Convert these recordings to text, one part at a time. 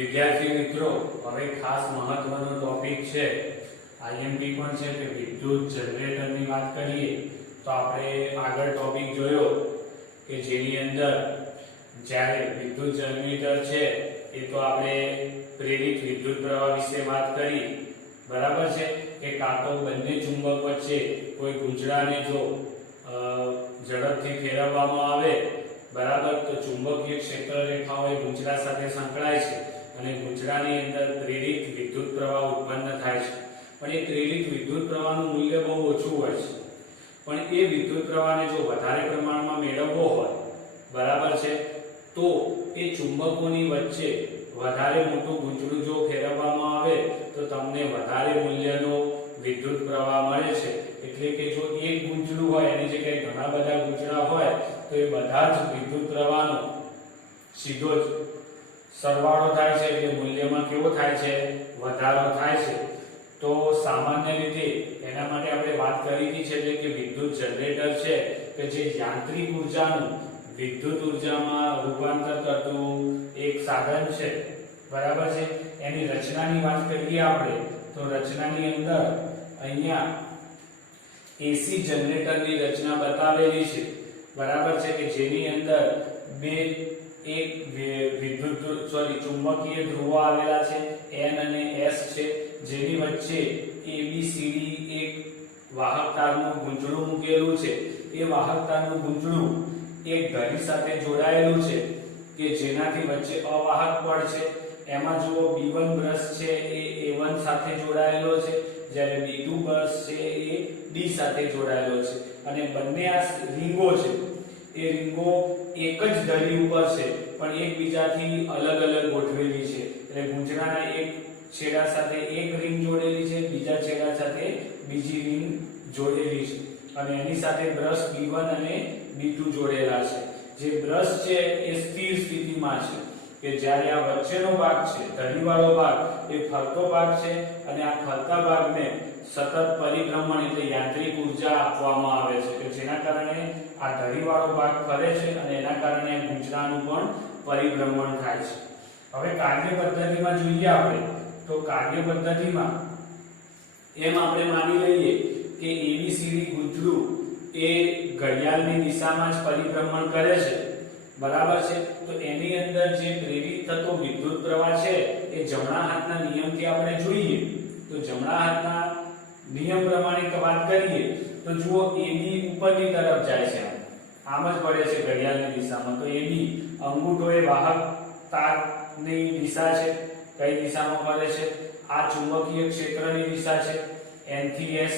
વિદ્યાર્થી મિત્રો, હવે ખાસ મહત્વનો ટોપિક છે, આઈએમપી પણ છે કે વિદ્યુત જનરેટરની વાત કરીએ તો આપણે આગળ ટોપિક જોયો કે જેની અંદર જ્યારે વિદ્યુત જનરેટર છે એ તો આપણે પ્રેરિત વિદ્યુત પ્રવાહ વિશે વાત કરી, બરાબર છે, કે કાં તો બંને ચુંબક વચ્ચે કોઈ ગુંચડાને જો ઝડપથી ફેરવવામાં આવે, બરાબર, તો ચુંબકીય ક્ષેત્ર રેખાઓ એ ગુંચડા સાથે સંકળાય છે અને ગુંચડાની અંદર પ્રેરિત વિદ્યુત પ્રવાહ ઉત્પન્ન થાય છે. પણ એ પ્રેરિત વિદ્યુત પ્રવાહનું મૂલ્ય બહુ ઓછું હોય છે, પણ એ વિદ્યુત પ્રવાહને જો વધારે પ્રમાણમાં મેળવવો હોય, બરાબર છે, તો એ ચુંબકોની વચ્ચે વધારે મોટું ગુંચડું જો ફેરવવામાં આવે તો તમને વધારે મૂલ્યનો વિદ્યુત પ્રવાહ મળે છે. એટલે કે જો એક ગુંચડું હોય એની જગ્યાએ ઘણા બધા ગુંચડા હોય તો એ બધા જ વિદ્યુત પ્રવાહનો સીધો જ સરવાળો થાય છે, એટલે મૂલ્યમાં કેવો થાય છે, વધારો થાય છે. તો સામાન્ય રીતે એના માટે આપણે વાત કરી છે, એટલે કે વિદ્યુત જનરેટર છે કે જે યાંત્રિક ઉર્જાનું વિદ્યુત ઉર્જામાં રૂપાંતર કરતું એક સાધન છે, બરાબર છે. એની રચનાની વાત કરીએ આપણે તો રચનાની અંદર અહીંયા એસી જનરેટરની રચના બતાવેલી છે, બરાબર છે, કે જેની અંદર ચુંબકીય ધ્રુવો આવેલા છે, N અને S છે, જેની વચ્ચે ABCD એક વાહક તારનું ગૂંચળું મૂકેલું છે. એ વાહક તારનું ગૂંચળું એક ધરી સાથે જોડાયેલું છે કે જેનાથી વચ્ચે અવાહક પડ છે. એમાં જુઓ B1 બ્રશ છે એ A1 સાથે જોડાયેલો છે, જ્યારે B2 બ્રશ છે એ D સાથે જોડાયેલો છે, અને બંને આ રીંગો છે એ રીંગો એક જ ધરી ઉપર છે પણ એકબીજાથી અલગ અલગ ગોઠવેલી છે. એટલે ગુંચડાના એક છેડા સાથે એક રીંગ જોડેલી છે, બીજા છેડા સાથે બીજી રીંગ જોડેલી છે, અને એની સાથે બ્રશ B1 અને B2 જોડેલા છે. જે બ્રશ છે એ સ્થિર સ્થિતિમાં છે કે જ્યારે આ વચ્ચેનો ભાગ છે, ધરીવાળો ભાગ, એ ફરતો ભાગ છે અને આ ફરતા ભાગને સતત પરિભ્રમણ એટલે યાંત્રિક ઉર્જા આપવામાં આવે છે કે જેના કારણે આ ધરીવાળો ભાગ ફરે છે અને એના કારણે ગુંચડાનું પણ પરિભ્રમણ થાય છે. હવે કાર્ય પદ્ધતિમાં જોઈએ આપણે તો કાર્ય પદ્ધતિમાં એમ આપણે માની લઈએ કે ABCD ગુંચડું એ ઘડિયાળની દિશામાં જ પરિભ્રમણ કરે છે, બરાબર છે. તો એની અંદર જે પ્રેરિત થતો વિદ્યુત પ્રવાહ છે એ જમણા હાથના નિયમથી આપણે જોઈએ તો જમણા હાથના નિયમ પ્રમાણે વાત કરીએ તો જુઓ AB ઉપરની તરફ જાય છે, આમ જ પડે છે ઘડિયાળની દિશામાં. તો AB અંગૂઠો એ વાહક તારની દિશા છે, કઈ દિશામાં ફરે છે, આ ચુંબકીય ક્ષેત્રની દિશા છે N થી S.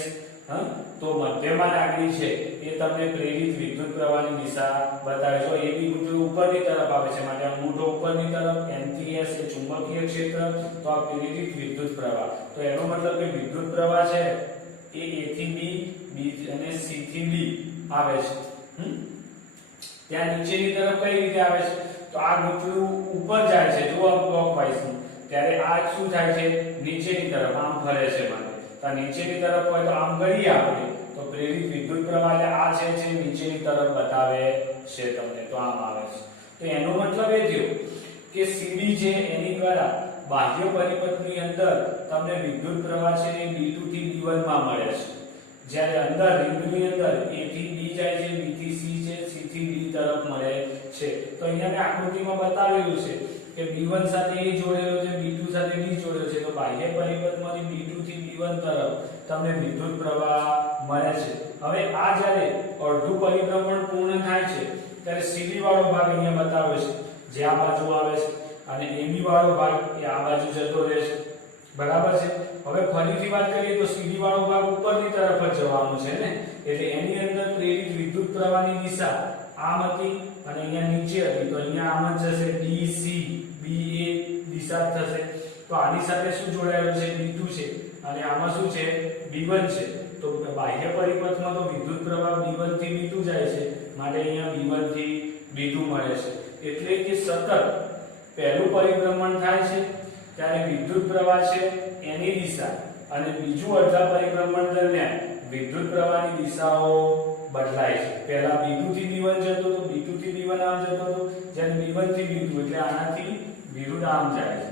તો મધ્યમાં લાગણી છે એ તમને પ્રેરિત વિદ્યુત પ્રવાહની દિશા બતાવે છે. AB ગુંચળું ઉપરની તરફ આવે છે માટે અંગૂઠો ઉપરની તરફ, N થી S એ ચુંબકીય ક્ષેત્ર, તો આ પ્રેરિત વિદ્યુત પ્રવાહ. તો એનો મતલબ કે વિદ્યુત પ્રવાહ છે એ A થી B અને C થી D આવે છે. ત્યાં નીચેની તરફ કઈ રીતે આવે છે તો આ ગુંચળું ઉપર જાય છે, જો આ ક્લોકવાઇઝ નું, ત્યારે આ શું થાય છે, નીચેની તરફ આમ ફરે છે. માટે તો નીચેની તરફ હોય તો આમ કરીએ આપણે તો પ્રેરિત વિદ્યુત પ્રવાહ આ છે જે નીચેની તરફ બતાવે છે તમને, તો આમ આવે છે. તો એનો મતલબ એ થયો કે CD છે એની દ્વારા બાહ્ય પરિપથની અંદર તમને વિદ્યુત પ્રવાહ છે એ B2 થી B1 માં મળે છે, જ્યારે અંદર રીંગની અંદર A થી B જાય છે, B થી C છે, C થી D તરફ મળે છે. તો અહીંયા મેં આકૃતિમાં બતાવેલું છે કે B1 સાથે A જોડેલો છે, B2 સાથે D જોડેલો છે, તો બાહ્ય પરિપથમાંથી B2 થી B1 તરફ તમને વિદ્યુત પ્રવાહ મળે છે. હવે આ જ્યારે અડધું પરિભ્રમણ પૂર્ણ થાય છે ત્યારે CD વાળો ભાગ અહીંયા બતાવે છે જે આ બાજુ આવે છે, અને AB વાળો ભાગ એ આ બાજુ જતો રહે છે, બરાબર છે. હવે ફરીથી વાત કરીએ તો CD વાળો ભાગ ઉપરની તરફ જ જવાનો છે ને, એટલે એની અંદર પ્રેરિત વિદ્યુત પ્રવાહની દિશા આમ હતી અને અહીંયા નીચે હતી, તો અહીંયા આમ જ જશે, DC BA દિશા થશે. તો આની સાથે શું જોડાયેલું છે, B2 છે, અને આમાં શું છે, B1 છે. તો બાહ્ય પરિપથમાં તો વિદ્યુત પ્રવાહ B1 થી B2 જાય છે માટે અહીંયા B1 થી B2 મળે છે. એટલે કે સતત પહેલું પરિભ્રમણ થાય છે ત્યારે વિદ્યુત પ્રવાહ છે એની દિશા અને બીજું અડધા પરિભ્રમણ દરમિયાન વિદ્યુત પ્રવાહની દિશાઓ બદલાય છે. પહેલા B2 થી B1 જતો તો B2 થી B1 આમ જતો તો, જ્યારે B1 થી B2 એટલે આનાથી વિરુદ્ધ આમ જાય છે.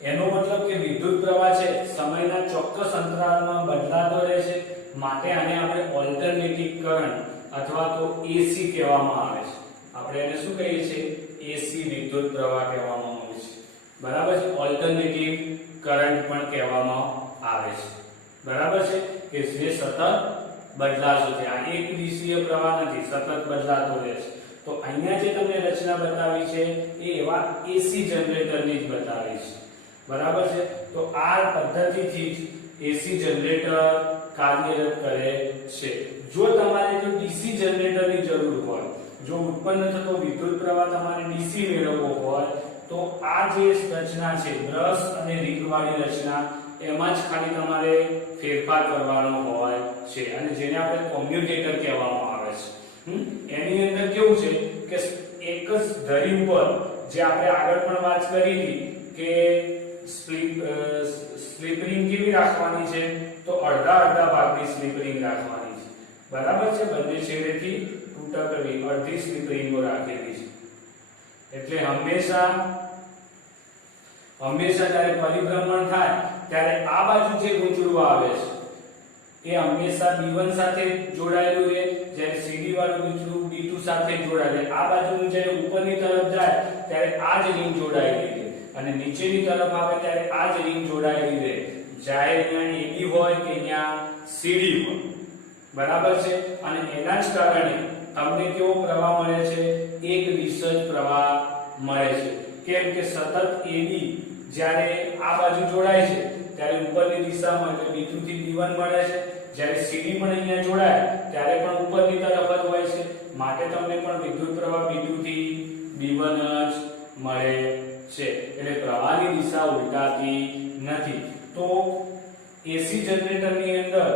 એનો મતલબ કે વિદ્યુત પ્રવાહ છે સમયના ચોક્કસ અંતરાલમાં બદલાતો રહે છે, માટે આને આપણે ઓલ્ટરનેટિંગ કરંટ અથવા તો એસી કહેવામાં આવે છે. આપણે એને શું કહીએ છીએ? એસી વિદ્યુત પ્રવાહ કહેવામાં આવે છે. બરાબર છે. ઓલ્ટરનેટિંગ કરંટ પણ કહેવામાં આવે છે. બરાબર છે કે જે સતત બદલાતો છે. આ એક દિશીય પ્રવાહ નથી, સતત બદલાતો રહે છે. તો અહીંયા જે તમને રચના બતાવી છે એ એવા એસી જનરેટરની જ બતાવી છે. બરાબર છે. તો આ પદ્ધતિથી જ એસી જનરેટર કાર્યરત કરે છે. જો તમારે જો ડીસી જનરેટરની જરૂર હોય, જો ઉત્પન્ન થતો વિદ્યુત પ્રવાહ તમારે ડીસી મેળવવો હોય, તો આ જે રચના છે બ્રશ અને રિંગ વાળી રચના, એમાં જ ખાલી તમારે ફેરફાર કરવાનો હોય છે, અને જેને આપણે કોમ્યુટેટર કહેવામાં આવે છે. એની અંદર કેવું છે કે એક જ ધરી ઉપર, જે આપણે આગળ પણ વાત કરી હતી કે સ્લીપ રિંગ કેવી રાખવાની છે, તો અડધા ભાગની સ્લીપ રિંગ રાખવાની છે. બરાબર છે. બંને છેડેથી તૂટકવી અડધી સ્લીપ રિંગો રાખેલી છે. એટલે હંમેશા જ્યારે પરિભ્રમણ થાય ત્યારે આ બાજુ જે ગૂંચળું આવે છે એ હંમેશા B1 સાથે જોડાયેલું રહે, જ્યારે CD વાળું ગૂંચળું B2 સાથે જોડાયેલું. આ બાજુનું જ્યારે ઉપરની તરફ જાય ત્યારે આ જ રિંગ જોડાયેલી રહે, અને નીચેની તરફ આવે ત્યારે આ જ રિંગ જોડાયેલી રહે, જ્યારે અહીંયા AB હોય કે અહીંયા CD હોય. બરાબર છે. અને એના જ કારણે તમને કેવો પ્રવાહ મળે છે? એક દિશજ પ્રવાહ મળે છે. કેમ કે સતત AB જ્યારે આ બાજુ જોડાય છે ત્યારે ઉપરની દિશામાં એટલે B2 થી B1 મળે છે, જ્યારે CD પણ અહીંયા જોડાય ત્યારે પણ ઉપરની તરફ જ હોય છે, માટે તમને પણ વિદ્યુત પ્રવાહ B2 થી B1 જ મળે છે. એટલે પ્રવાહની દિશા ઉલટાતી નથી. તો એસી જનરેટરની અંદર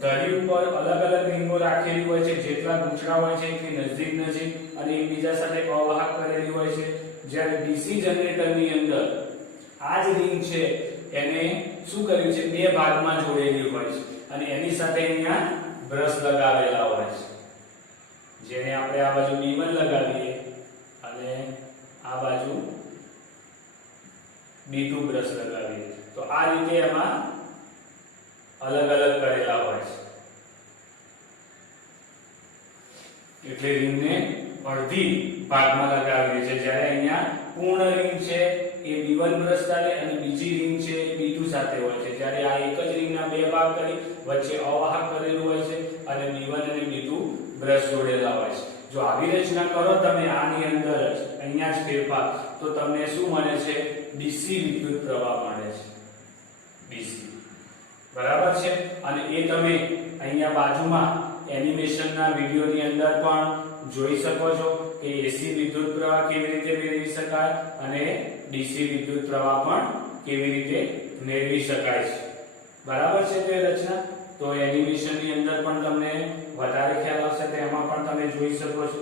ધરી ઉપર અલગ રિંગો રાખેલી હોય છે, જેટલા ગૂંચળા હોય છે એટલી નજીક અને એકબીજા સાથે અવાહક કરેલી હોય છે. જ્યારે ડીસી જનરેટરની અંદર આ જ રિંગ છે એને શું કર્યું છે? બે ભાગમાં જોડેલી હોય છે, અને એની સાથે અહીંયા બ્રશ લગાવેલા હોય છે, જેને આપણે આ બાજુ B1 લગાવીએ અને આ બાજુ B2 બ્રશ લગાવીએ, તો આ રીતે એમાં અલગ કરેલા હોય છે. એટલે રિંગને અડધી ભાગમાં લગાવેલી છે, જ્યારે અહીંયા પૂર્ણ રિંગ છે એ B1 બ્રશ સાથે અને બીજી રિંગ છે એ B2 સાથે હોય છે. જ્યારે આ એક જ રિંગના બે ભાગ કરી વચ્ચે અવાહક કરેલું હોય છે અને B1 અને B2 બ્રશ જોડેલા હોય છે. જો આવી રચના કરો તમે આની અંદર જ અહીંયા જ ફેરફાર, તો તમને શું મળે છે? ડીસી વિદ્યુત પ્રવાહ મળે છે. ડીસી. બરાબર છે. અને એ તમે અહીંયા બાજુમાં એનિમેશનના વિડિયોની અંદર પણ જોઈ શકો છો કે એસી વિદ્યુત પ્રવાહ કેવી રીતે મેળવી શકાય અને ડીસી વિદ્યુત પ્રવાહ પણ કેવી રીતે મેળવી શકાય છે. બરાબર છે તે રચના. તો એનિમેશનની અંદર પણ તમને વધારે ખ્યાલ આવશે, તો એમાં પણ તમે જોઈ શકો છો.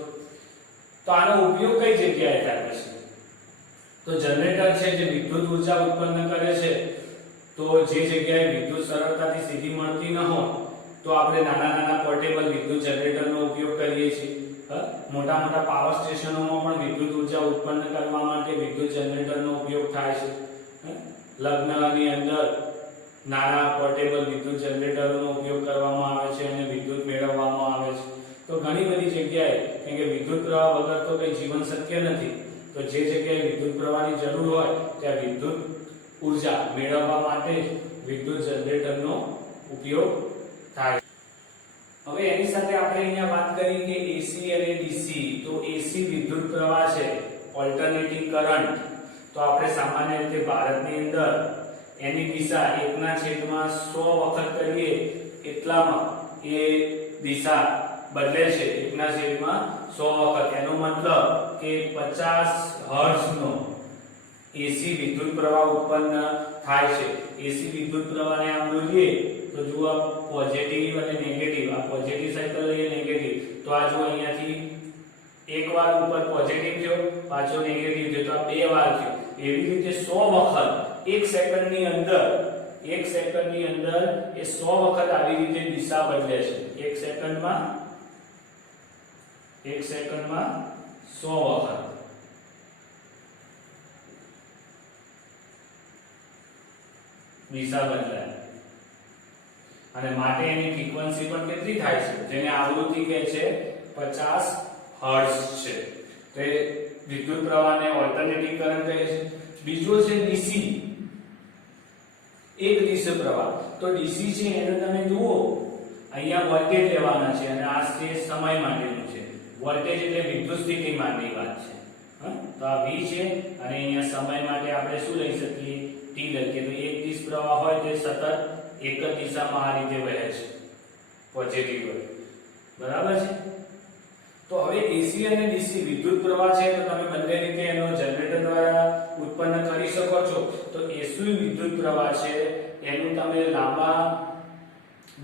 તો આનો ઉપયોગ કઈ જગ્યાએ થાય છે? તો જનરેટર છે જે વિદ્યુત ઉર્જા ઉત્પન્ન કરે છે, તો જે જગ્યાએ વિદ્યુત સરળતાથી સીધી મળતી ન હોય, તો આપણે નાના પોર્ટેબલ વિદ્યુત જનરેટરનો ઉપયોગ કરીએ છીએ. મોટા પાવર સ્ટેશનોમાં પણ વિદ્યુત ઉર્જા ઉત્પન્ન કરવા માટે વિદ્યુત જનરેટરનો ઉપયોગ થાય છે. લગ્નની અંદર નાના પોર્ટેબલ વિદ્યુત જનરેટરનો ઉપયોગ કરવામાં આવે છે અને વિદ્યુત મેળવવામાં આવે છે. તો ઘણી બધી જગ્યાએ, કેમ કે વિદ્યુત પ્રવાહ વગર તો કઈ જીવન શક્ય નથી, તો જે જગ્યાએ વિદ્યુત પ્રવાહની જરૂર હોય ત્યાં વિદ્યુત ઉર્જા મેળવવા માટે વિદ્યુત જનરેટરનો ઉપયોગ થાય. હવે એની સાથે આપણે અહીંયા વાત કરી કે એસી અને ડીસી. તો એસી વિદ્યુત પ્રવાહ છે, ઓલ્ટરનેટિંગ કરંટ, તો આપણે સામાન્ય રીતે ભારતની અંદર એની દિશા 1/100 વખત કરીએ એટલામાં એ દિશા બદલે છે. 1/100 વખત. એનો મતલબ કે 50 હર્ટ્ઝનો એસી વિદ્યુત પ્રવાહ ઉત્પન્ન થાય છે. એસી વિદ્યુત પ્રવાહને આમ દોરીએ તો જુઓ પોઝિટિવ અને નેગેટિવ, આ પોઝિટિવ સાયકલ લઈએ નેગેટિવ, તો આ જો અહીંયાથી એક વાર ઉપર પોઝિટિવ થયો, પાછો નેગેટિવ થયો, તો આ બે વાર થયો. એવી રીતે 100 વખત એક સેકન્ડની અંદર એ 100 વખત આવી રીતે દિશા બદલે છે. એક સેકન્ડમાં 100 વખત. દિશા બદલાય અને માટે એની ફ્રીક્વન્સી પણ કેટલી થાય છે, જેને આવૃત્તિ કહે છે 50 હર્ટ્ઝ છે. તો એ વિદ્યુત પ્રવાહને ઓલ્ટરનેટિંગ કરંટ કહે છે. બીજો છે ડીસી, એક દિશા પ્રવાહ. તો ડીસી છે એને તમે જુઓ, અહીંયા વોલ્ટેજ લેવાના છે અને આ છે સમય માટેનું છે. વોલ્ટેજ એટલે વિદ્યુત સ્થિતિ માટેની વાત છે. તો આ V છે અને અહીંયા સમય માટે આપણે શું લઈ શકીએ, t લખીએ. તો એક દિશ પ્રવાહ હોય તે સતત એક જ દિશામાં આ રીતે વહે છે, પોઝિટિવ હોય, બરાબર છે. તો હવે એસી અને ડીસી વિદ્યુત પ્રવાહ છે તો તમે બંને રીતે એનો જનરેટર દ્વારા ઉત્પન્ન કરી શકો છો. તો એસી વિદ્યુત પ્રવાહ છે એનું તમે લાંબા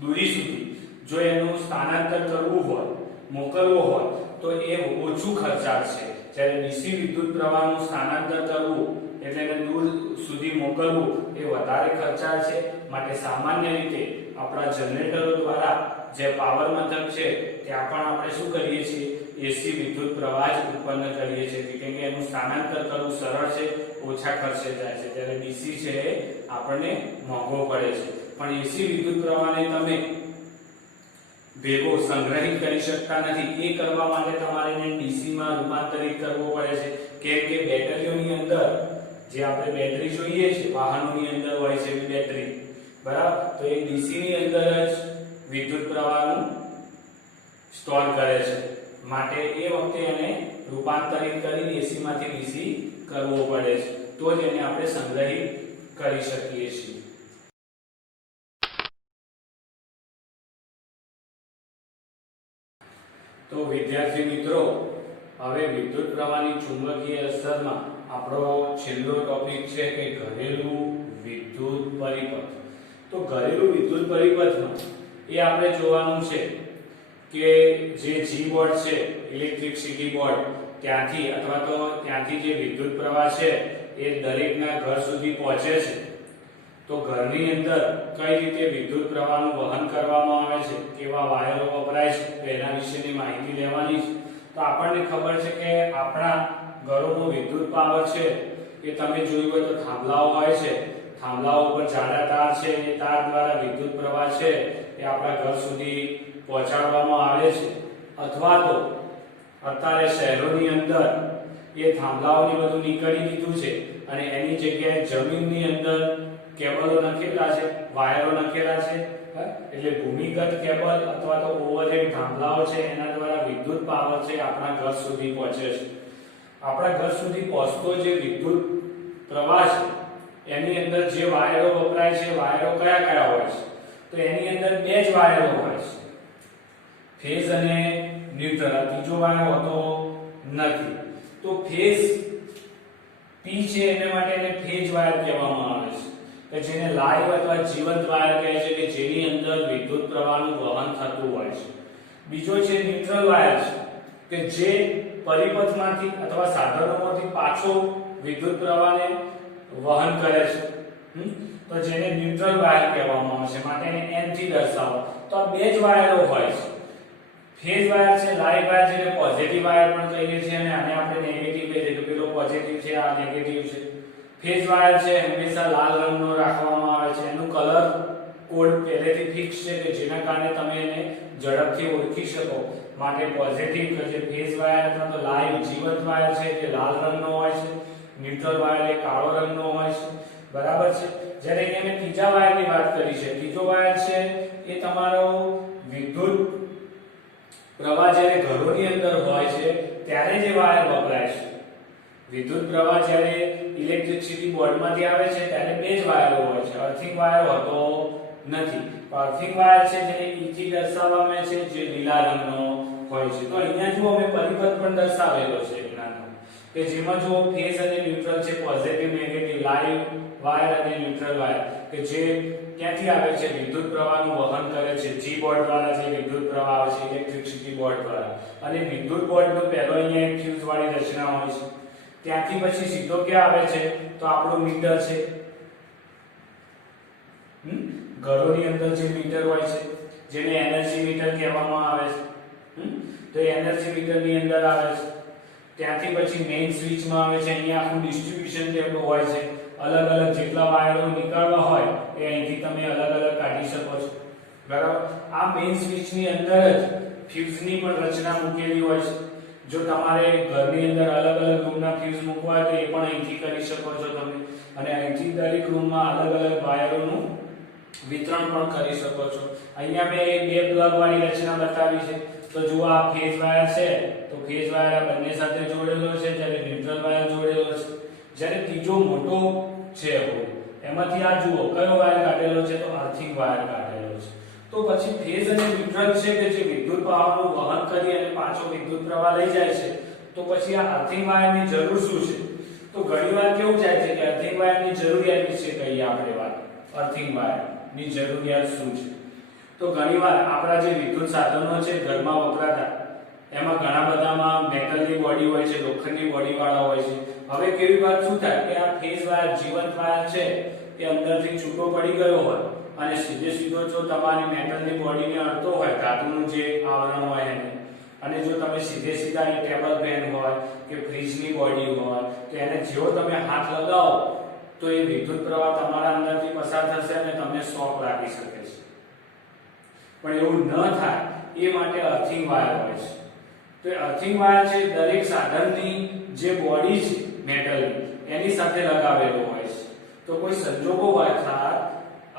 દૂરી સુધી જો એનું સ્થાનાંતર કરવું હોય, મોકલવું હોય તો એ ઓછું ખર્ચાળ છે. જ્યારે ડીસી વિદ્યુત પ્રવાહનું સ્થાનાંતર કરવું એટલે એને દૂર સુધી મોકલવું એ વધારે ખર્ચાળ છે. માટે સામાન્ય રીતે આપણા જનરેટરો દ્વારા જે પાવર મથક છે ત્યાં પણ આપણે શું કરીએ છીએ, એસી વિદ્યુત પ્રવાહ જ ઉત્પન્ન કરીએ છીએ, કેમ કે એનું સ્થાનાંતર કરવું સરળ છે, ઓછા ખર્ચે જાય છે. જ્યારે ડીસી છે એ આપણને મોંઘો પડે છે. પણ એસી વિદ્યુત પ્રવાહને તમે ભેગો સંગ્રહિત કરી શકતા નથી. એ કરવા માટે તમારે એને ડીસી માં રૂપાંતરિત કરવો પડે છે. કેમ કે બેટરીઓની અંદર જે આપણે બેટરી જોઈએ છે, વાહનોની અંદર હોય છે બેટરી, બરાબર. તો એ ડીસી ની અંદર જ વિદ્યુત પ્રવાહનું સ્ટોર કરે છે. માટે એ વખતે એને રૂપાંતરિત કરી એસી માંથી ડીસી કરવો પડે છે, તો જ એને આપણે સંગ્રહિત કરી શકીએ છીએ. તો વિદ્યાર્થી મિત્રો, હવે વિદ્યુત પ્રવાહની ચુંબકીય અસરમાં આપણો છેલ્લો ટોપિક છે કે ઘરેલું વિદ્યુત પરિપથ. તો ઘરેલું વિદ્યુત પરિપથમાં એ આપણે જોવાનું છે કે જે જી બોર્ડ છે, ઇલેક્ટ્રિસિટી બોર્ડ, ત્યાંથી અથવા તો ત્યાંથી જે વિદ્યુત પ્રવાહ છે એ દરેકના ઘર સુધી પહોંચે છે. તો ઘરની અંદર કઈ રીતે વિદ્યુત પ્રવાહનું વહન કરવામાં આવે છે, કેવા વાયરો વપરાય છે, તેના વિશેની માહિતી લેવાની છે. તો આપણને ખબર છે કે આપણા ઘરોનો વિદ્યુત પાવર છે એ તમે જોયું હોય તો થાંભલાઓ હોય છે, થાંભલાઓ ઉપર જાડા તાર છે, એ તાર દ્વારા વિદ્યુત પ્રવાહ છે એ આપણા ઘર સુધી પહોંચાડવામાં આવે છે. અથવા તો અત્યારે શહેરોની અંદર એ થાંભલાઓને બધું નીકળી દીધું છે અને એની જગ્યાએ જમીનની અંદર કેબલો નખેલા છે, વાયરો નખેલા છે. એટલે ભૂમિગત કેબલ અથવા તો ઓવરહેડ થાંભલાઓ છે એના દ્વારા વિદ્યુત પાવર છે આપણા ઘર સુધી પહોંચે છે. આપણા ઘર સુધી પહોંચતો જે વિદ્યુત પ્રવાહ છે એની અંદર જે વાયરો વપરાય છે, વાયરો કયા કયા હોય છે? તો એની અંદર બે જ વાયરો હોય છે, ફેઝ અને ન્યુટ્રલ. ત્રીજો વાયરો હોતો નથી. તો ફેઝ P છે એને માટે એને ફેઝ વાયર કહેવામાં આવે છે, કે જેને લાઈવ અથવા જીવંત વાયર કહે છે, કે જેની અંદર વિદ્યુત પ્રવાહનું વહન થતું હોય છે. બીજો છે ન્યુટ્રલ વાયર છે, કે જે પરિપથમાંથી અથવા સાધનોમાંથી પાછો વિદ્યુત પ્રવાહને વહન કરે છે. તો જેને ન્યુટ્રલ વાયર કહેવામાં આવે છે, માટે એને N થી દર્શાવો. તો આ બે જ વાયરો હોય છે. ફેઝ વાયર છે, લાઈવ વાયર છે, એટલે પોઝિટિવ વાયર પણ કહીએ છીએ અને આને આપણે નેગેટિવ કહીએ છીએ, કે પેલો પોઝિટિવ છે, આ નેગેટિવ છે. ફેઝ વાયર છે હંમેશા લાલ રંગનો રાખવામાં આવે છે. એનું કલર કોડ પહેલેથી ફિક્સ છે, કે જેના કારણે તમે એને ઝડપથી ઓળખી શકો. માટે પોઝિટિવ કે જે ફેઝ વાયર અથવા તો લાઈવ જીવંત વાયર છે તે લાલ રંગનો હોય છે, ન્યુટ્રલ વાયર એ કાળો રંગનો હોય છે, બરાબર છે. જ્યારે અહીંયા મેં ત્રીજા વાયરની વાત કરી છે. ત્રીજો વાયર છે એ તમારો વિદ્યુત પ્રવાહ જ્યારે ઘરોની અંદર હોય છે ત્યારે જે વાયર વપરાય છે. વિદ્યુત પ્રવાહ જ્યારે ઇલેક્ટ્રિસિટી બોર્ડમાંથી આવે છે ત્યારે બે જ વાયરો હોય છે, અર્થિંગ વાયર હોતો નથી. અર્થિંગ વાયર છે જેને E થી દર્શાવવામાં છે, જે લીલા રંગનો હોય છે. તો અહીંયા જો અમે પરિપથ પણ દર્શાવેલો છે એનાનો, કે જેમાં જો ફેઝ અને ન્યુટ્રલ છે, પોઝિટિવ નેગેટિવ, લાઈવ વાયર અને ન્યુટ્રલ વાયર, કે જે ક્યાંથી આવે છે, વિદ્યુત પ્રવાહનું વહન કરે છે. જી બોર્ડ દ્વારા જે વિદ્યુત પ્રવાહ આવે છે ઇલેક્ટ્રિસિટી બોર્ડ દ્વારા, અને વિદ્યુત બોર્ડનો પહેલો અહીંયા એક ફ્યુઝ વાળી રચના હોય છે. ત્યાંથી પછી સીધો ક્યાં આવે છે, તો આપણું મીટર છે. ઘરોની અંદર જે મીટર હોય છે જેને એનર્જી મીટર કહેવામાં આવે છે, તો એનર્જી મીટરની અંદર આવે છે. ત્યાંથી પછી મેઇન સ્વિચમાં આવે છે. અહીંયા આખું ડિસ્ટ્રીબ્યુશન ટેબલ હોય છે અલગ અલગ જેટલા વાયરો નીકળવા હોય એ અહીંથી તમે અલગ અલગ કાઢી શકો છો, બરાબર. આ મેઇન સ્વિચની અંદર જ ફ્યુઝની પણ રચના મૂકેલી હોય છે. જો તમારે ઘરની અંદર અલગ અલગ રૂમના ફ્યુઝ મૂકવા હોય તો એ પણ અહીંથી કરી શકો છો તમે, અને અહીંથી દરેક રૂમમાં અલગ અલગ વાયરોનું વિતરણ પણ કરી શકો છો. અહીંયા મેં બે પ્લગ વાળી રચના બતાવી છે. તો જો આ ફેઝ વાયર છે તો ફેઝ વાયર આ બંને સાથે જોડેલો છે, જ્યારે ન્યુટ્રલ વાયર જોડેલો છે. જ્યારે ત્રીજો મોટો છે એમાંથી આ જુઓ કયો વાયર કાઢેલો છે, તો અર્થિંગ વાયર કાઢેલો છે. તો પછી ફેઝ અને ન્યુટ્રલ છે કે જે વિદ્યુત પ્રવાહનું વહન કરી અને પાછો વિદ્યુત પ્રવાહ લઈ જાય છે, તો પછી આ અર્થિંગ વાયરની જરૂર શું છે? તો ઘણીવાર કેવું થાય છે કે અર્થિંગ વાયરની જરૂરિયાત વિશે કહીએ આપણે વાત. અર્થિંગ વાયરની જરૂરિયાત શું છે? તો ઘણીવાર આપણા જે વિદ્યુત સાધનો છે ઘરમાં વપરાતા, એમાં ઘણા બધામાં મેટલની બોડી હોય છે, લોખંડની બોડી વાળા હોય છે. હવે કેવી વાત શું થાય કે આ ફેઝ વાયર, જીવંત વાયર છે, એ અંદરથી છૂટો પડી ગયો હોય અને સીધો જો તમારી મેટલની બોડીને અડતો હોય, ધાતુનું જે આવરણ હોય એને, અને જો તમે સીધા એ ટેબલ ફેન હોય કે ફ્રીજની બોડી હોય તો એને જેવો તમે હાથ લગાવો તો એ વિદ્યુત પ્રવાહ તમારા અંદરથી પસાર થશે અને તમને શોક લાગી શકે છે. પણ એવું ન થાય એ માટે અર્થિંગ વાયર હોય છે. તો એ અર્થિંગ વાયર છે દરેક સાધનની જે બોડી છે મેટલની એની સાથે લગાવેલો હોય છે. તો કોઈ સંજોગો વરસાદ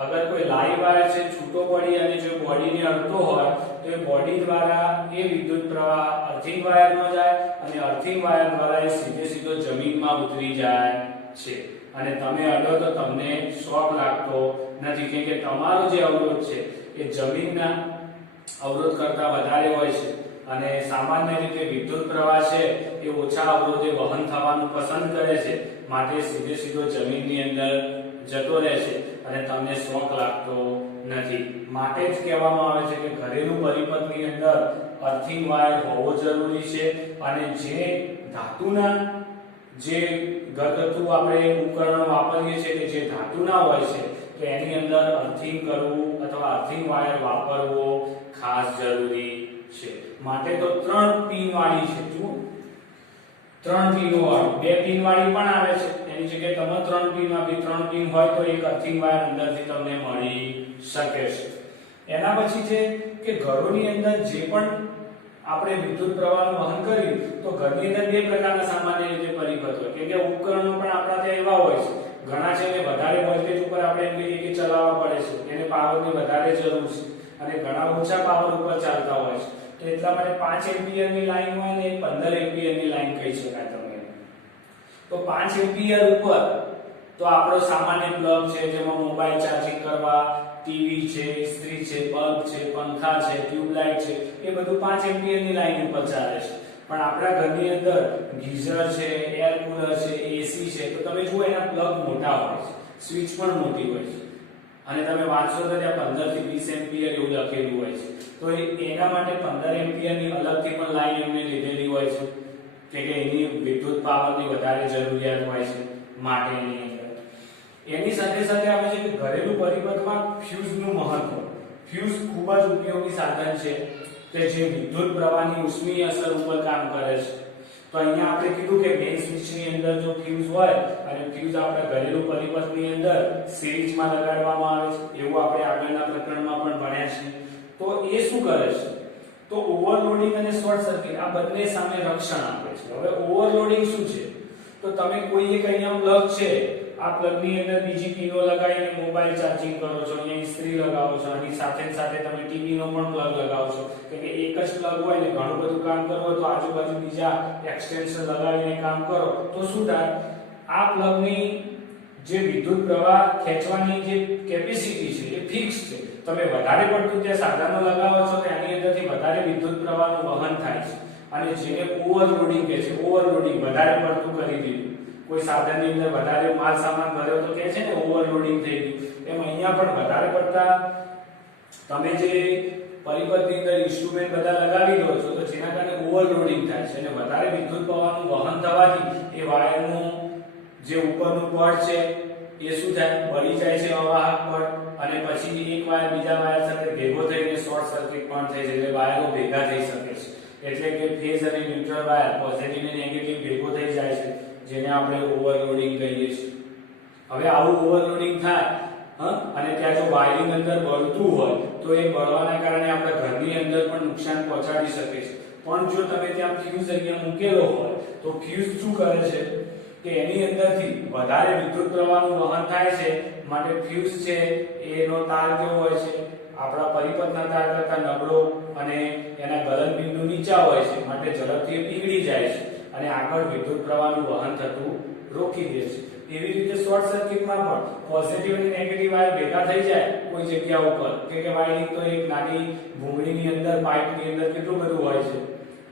અગર કોઈ લાઈવ વાયર છે છૂટો પડી અને જો બોડીને અડતો હોય તો એ બોડી દ્વારા એ વિદ્યુત પ્રવાહ અર્થિંગ વાયરમાં જાય અને અર્થિંગ વાયર દ્વારા એ સીધો જમીનમાં ઉતરી જાય છે. અને તમે અડો તો તમને શોક લાગતો નથી, કેમ કે તમારો જે અવરોધ છે એ જમીનના અવરોધ કરતા વધારે હોય છે. અને સામાન્ય રીતે વિદ્યુત પ્રવાહ છે એ ઓછા અવરોધે વહન થવાનું પસંદ કરે છે, માટે સીધો જમીનની અંદર જતો રહે છે અને તમને શોક લાગતો નથી. માટે જ કહેવામાં આવે છે કે ઘરેલું પરિપથની અંદર અર્થિંગ વાયર હોવો જરૂરી છે. અને જે ધાતુના જે ઘરગથ્થુ આપણે ઉપકરણો વાપરીએ છીએ કે જે ધાતુના હોય છે તો એની અંદર અર્થિંગ કરવું અથવા અર્થિંગ વાયર વાપરવો ખાસ જરૂરી છે. માટે તો 3 પિન વાળી છે, જુઓ 3 પિનો વાળી, 2 પિન વાળી પણ આવે છે, એની જગ્યાએ તમે 3 પિનમાં બી 3 પિન હોય તો એક અર્થિંગ વાયર અંદરથી તમને મળી શકે છે. એના પછી છે કે ઘરોની અંદર જે પણ આપણે વિદ્યુત પ્રવાહનું વહન કર્યું તો ઘરની અંદર બે પ્રકારના સામાન્ય રીતે પરિપથ હોય, કે ઉપકરણો પણ આપણા ત્યાં એવા હોય છે. ઘણા છે કે વધારે વોલ્ટેજ ઉપર આપણે એમ કહીએ કે ચલાવવા પડે છે, એને પાવરની વધારે જરૂર છે, અને ઘણા ઓછા પાવર ઉપર ચાલતા હોય છે. તો એટલા માટે 5 એમ્પિયરની લાઈન હોય ને 15 એમ્પિયરની લાઈન કહી શકાય તમને. તો 5 એમ્પિયર ઉપર તો આપણો સામાન્ય પ્લગ છે, જેમાં મોબાઈલ ચાર્જિંગ કરવા, ટીવી છે, ઇસ્ત્રી છે, બલ્બ છે, પંખા છે, ટ્યુબલાઇટ છે, એ બધું 5 એમ્પિયરની લાઈન ઉપર ચાલે છે. પણ આપણા ઘરની અંદર ગીઝર છે, એર કુલર છે, એસી છે, તો તમે જુઓ એના પ્લગ મોટા હોય છે, સ્વિચ પણ મોટી હોય છે, અને તમે વાંચો તો ત્યાં 15 થી 20 એમ્પિયર એવું લખેલું હોય છે. તો એના માટે 15 એમ્પિયરની અલગથી પણ લાઈન એમને લીધેલી હોય છે કે એની વિદ્યુત પાવરની વધારે જરૂરિયાત હોય છે માટેની અંદર. એની સાથે સાથે આવે છે કે ઘરેલું પરિપથમાં ફ્યુઝનું મહત્વ. ફ્યુઝ ખૂબ જ ઉપયોગી સાધન છે કે જે વિદ્યુત પ્રવાહની ઉષ્મીય અસર ઉપર કામ કરે છે. તો અહીંયા આપણે કીધું કે મેઇન સ્વિચની અંદર જો ફ્યુઝ હોય અને ફ્યુઝ આપણા ઘરેલું પરિપથની અંદર સિરીઝમાં લગાડવામાં આવે છે, એવું આપણે આગળના પ્રકરણમાં પણ ભણ્યા છે. તો એ શું કરે છે? તો ઓવરલોડિંગ અને શોર્ટ સર્કિટ આ બંને સામે રક્ષણ આપે છે. હવે ઓવરલોડિંગ શું છે? તો તમે કોઈ એક અહીંયા પ્લગ છે, આ પ્લગની અંદર બીજી પિનો લગાવીને મોબાઈલ ચાર્જિંગ કરો છો, અહીંયા ઇસ્ત્રી લગાવો છો, અને સાથે સાથે તમે ટીવીનો પણ પ્લગ લગાવો છો. કે એક જ પ્લગ હોય ને ઘણું બધું કામ કરવું હોય તો આજુબાજુ બીજા એક્સટેન્શન લગાવીને કામ કરો તો શું થાય? આ પ્લગની જે વિદ્યુત પ્રવાહ ખેંચવાની જે કેપેસિટી છે એ ફિક્સ છે. તમે વધારે પડતું જે સાધનો લગાવો છો તેની અંદરથી વધારે વિદ્યુત પ્રવાહનું વહન થાય છે, અને જેને ઓવરલોડિંગ કહે છે. ઓવરલોડિંગ વધારે પડતું કરી દીધું, કોઈ સાધનની અંદર વધારે માલ સામાન ભર્યો તો કહે છે ને ઓવરલોડિંગ થઈ ગયું. એમ અહીંયા પણ વધારે પડતા તમે જે પરિપથની અંદર ઇન્સ્ટ્રુમેન્ટ બધા લગાવી દો છો તો જેના કારણે ઓવરલોડિંગ થાય છે અને વધારે વિદ્યુત પ્રવાહનું વહન થવાથી એ વાયરનું જે ઉપરનું પડ છે એ શું થાય? બળી જાય છે, અવાહક પડ, અને પછી એક વાયર બીજા વાયર સાથે ભેગો થઈને શોર્ટ સર્કિટ પણ થાય છે, એટલે વાયરો ભેગા થઈ શકે છે. એટલે કે ફેઝ અને ન્યુટ્રલ વાયર પોઝિટિવ અને નેગેટિવ ભેગો થઈ જાય છે, જેને આપણે ઓવરલોડિંગ કહીએ છીએ. હવે આવું ઓવરલોડિંગ થાય અને ત્યાં જો વાયરિંગ અંદર બળતું હોય તો એ બળવાના કારણે આપણા ઘરની અંદર પણ નુકસાન પહોંચાડી શકે છે. પણ જો તમે ત્યાં ફ્યુઝ અહીંયા મૂકેલો હોય તો ફ્યુઝ શું કરે છે કે એની અંદરથી વધારે વિદ્યુત પ્રવાહનું વહન થાય છે, માટે ફ્યુઝ છે એનો તાર કેવો હોય છે, આપણા પરિપથના તાર કરતા નબળો અને એના ગલનબિંદુ નીચા હોય છે, માટે ઝડપથી પીગળી જાય છે અને આગળ વિદ્યુત પ્રવાહનું વહન થતું રોકી દે છે. એવી રીતે શોર્ટ સર્કિટમાં પણ પોઝિટિવ અને નેગેટિવ વાયર ભેગા થઈ જાય કોઈ જગ્યા ઉપર કે વાયરિંગ તો એક નાની ભૂંગળીની અંદર પાઇપની અંદર કેટલું બધું હોય છે,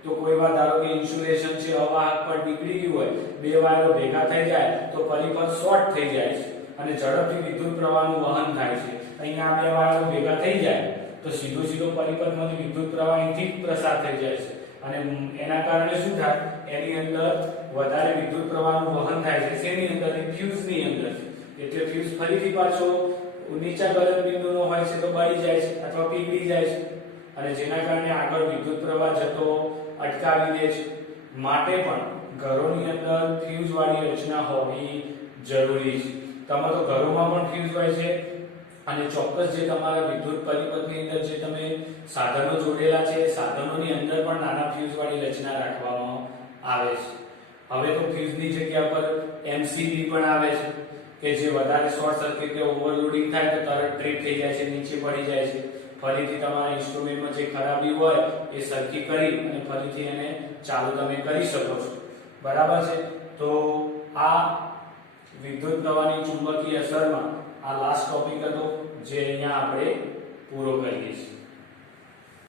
તો કોઈ વાર ધારો કે ઇન્સ્યુલેશન છે અવાહક પર નીકળી ગયું હોય, બે વાયરો ભેગા થઈ જાય તો પરિપથ શોર્ટ થઈ જાય છે અને ઝડપથી વિદ્યુત પ્રવાહનું વહન થાય છે. અહીંયા બે વાયરો ભેગા થઈ જાય તો સીધો પરિપથમાંથી વિદ્યુત પ્રવાહ અહીંથી પ્રસાર થઈ જાય છે અને એના કારણે શું થાય, એની અંદર વધારે વિદ્યુત પ્રવાહનું વહન થાય છે. શેની અંદર? ફ્યુઝની અંદર. એટલે ફ્યુઝ ફરીથી પાછો નીચા ગલનબિંદુનો હોય છે તો બળી જાય છે અથવા પીગળી જાય છે અને જેના કારણે આગળ વિદ્યુત પ્રવાહ જતો અટકાવી દે છે. માટે પણ ઘરોની અંદર ફ્યુઝ વાળી રચના હોવી જરૂરી છે. તમારા તો ઘરોમાં પણ ફ્યુઝ હોય છે અને ચોક્કસ જે તમારા વિદ્યુત પરિપથની અંદર જે તમે સાધનો જોડેલા છે સાધનોની અંદર પણ નાના ફ્યુઝ વાળી રચના રાખવામાં આવે છે. હવે તો ફ્યુઝની જગ્યા પર એમસીબી પણ આવે છે કે જે વધારે શોર્ટ સર્કિટ કે ઓવરલોડિંગ થાય તો તરત ટ્રીપ થઈ જાય છે, નીચે પડી જાય છે. ફરીથી તમારા ઇન્સ્ટ્રુમેન્ટમાં જે ખરાબી હોય એ સરખી કરી અને ફરીથી એને ચાલુ તમે કરી શકો છો. બરાબર છે? તો આ વિદ્યુત પ્રવાહની ચુંબકીય અસરમાં આ લાસ્ટ ટોપિક હતો જે અહીંયા આપણે પૂરો કરીએ છીએ.